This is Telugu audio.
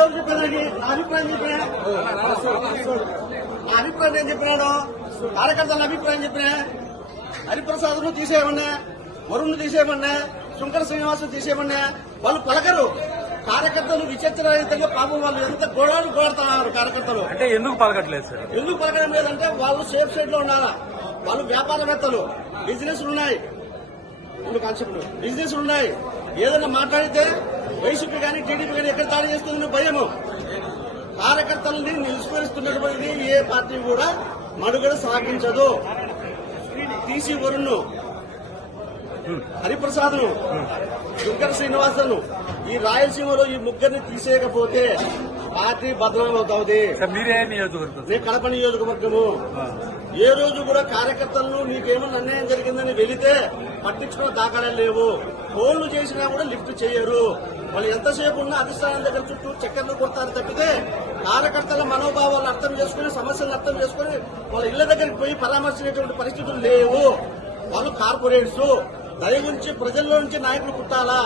ఎవరు చెప్పారండి? నా అభిప్రాయం చెప్పినా, నా అభిప్రాయం నేను చెప్పినాడు. కార్యకర్తల అభిప్రాయం చెప్పినా. హరిప్రసాద్ ను తీసేయమన్నా, వరుణ్ తీసేయమన్నా, శంకర శ్రీనివాస్ తీసేయమన్నా వాళ్ళు పలకరు. కార్యకర్తలు విచక్షణరహితంగా పాపం వాళ్ళు ఎంత గోడాలు గోడుతున్నారు. కార్యకర్తలు అంటే ఎందుకు పలకట్లేదు సార్? ఎందుకు పలకడం లేదంటే వాళ్ళు సేఫ్ సైడ్ లో ఉండాలా. వాళ్ళు వ్యాపారవేత్తలు, బిజినెస్ ఉన్నాయి, కాన్సెప్ట్ బిజినెస్ ఉన్నాయి. ఏదైనా మాట్లాడితే వైసీపీ కానీ టీడీపీ కానీ ఎక్కడ దాడి చేస్తుందని భయము. కార్యకర్తలని నిలుస్మరిస్తున్నటువంటిది ఏ పార్టీ కూడా మనుగడ సాగించదు. తీసి వరుణ్, హరిప్రసాద్ ను, శంకర శ్రీనివాసన్ ఈ రాయలసీమలో ఈ ముగ్గురిని తీసేయకపోతే పార్టీ బదనాం అవుతుంది. మీరే నియోజకవర్గం? నేను కడప నియోజకవర్గము. ఏ రోజు కూడా కార్యకర్తలను నీకేమన్నా అన్యాయం జరిగిందని వెళితే పట్టించుకున్న దాఖలాలు లేవు. ఫోన్లు చేసినా కూడా లిఫ్ట్ చేయరు. వాళ్ళు ఎంతసేపు ఉన్నా అధిష్టానం దగ్గర చుట్టూ చక్కర్లు కొడతారు తప్పితే కార్యకర్తల మనోభావాలు అర్థం చేసుకుని, సమస్యలను అర్థం చేసుకుని వాళ్ళ ఇళ్ల దగ్గరికి పోయి పరామర్శించేటువంటి పరిస్థితులు లేవు. వాళ్ళు కార్పొరేట్స్. దయ గురించి ప్రజల్లో నుంచి నాయకులు పుట్టాలా.